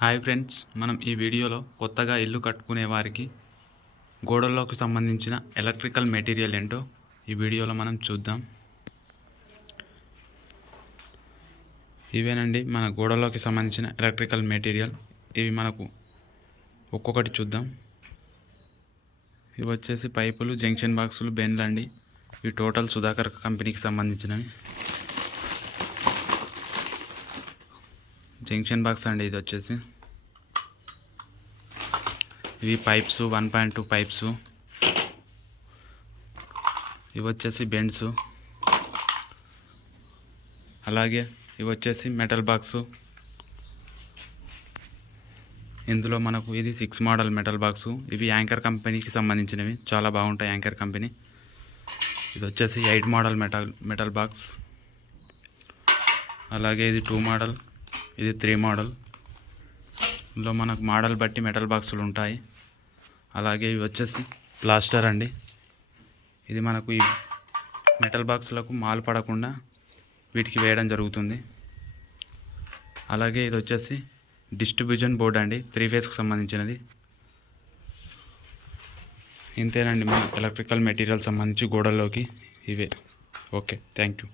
Hi friends, మనం ఈ వీడియోలో కొత్తగా ఇల్లు కట్టుకునే వారికి గోడల్లోకి సంబంధించిన ఎలక్ట్రికల్ మెటీరియల్ ఏంటో ఈ వీడియోలో మనం చూద్దాం. ఇవేనండి మన గోడల్లోకి సంబంధించిన ఎలక్ట్రికల్ మెటీరియల్. ఇవి మనకు ఒక్కొక్కటి చూద్దాం. ఇవి వచ్చేసి పైపులు, జంక్షన్ బాక్సులు, బెండ్లు అండి. ఇవి టోటల్ సుధాకర్ కంపెనీకి సంబంధించినవి. జంక్షన్ బాక్స్ అండి. ఇది వచ్చేసి ఇవి పైప్స్, 1.2 పైప్స్. ఇవి వచ్చేసి బెండ్స్. అలాగే ఇవి వచ్చేసి మెటల్ బాక్సు. ఇందులో మనకు ఇది 6 మోడల్ మెటల్ బాక్సు. ఇవి యాంకర్ కంపెనీకి సంబంధించినవి, చాలా బాగుంటాయి యాంకర్ కంపెనీ. ఇది వచ్చేసి 8 మోడల్ మెటల్ బాక్స్. అలాగే ఇది 2 మోడల్, ఇది 3 మోడల్. ఇందులో మనకు మోడల్ బట్టి మెటల్ బాక్సులు ఉంటాయి. అలాగే ఇవి వచ్చేసి ప్లాస్టర్ అండి. ఇది మనకు ఈ మెటల్ బాక్సులకు మాలు పడకుండా వీటికి వేయడం జరుగుతుంది. అలాగే ఇది వచ్చేసి డిస్ట్రిబ్యూషన్ బోర్డ్ అండి, 3 ఫేజ్కి సంబంధించినది. ఇంతేనండి మన ఎలక్ట్రికల్ మెటీరియల్ సంబంధించి గోడల్లోకి ఇవే. Okay, thank you.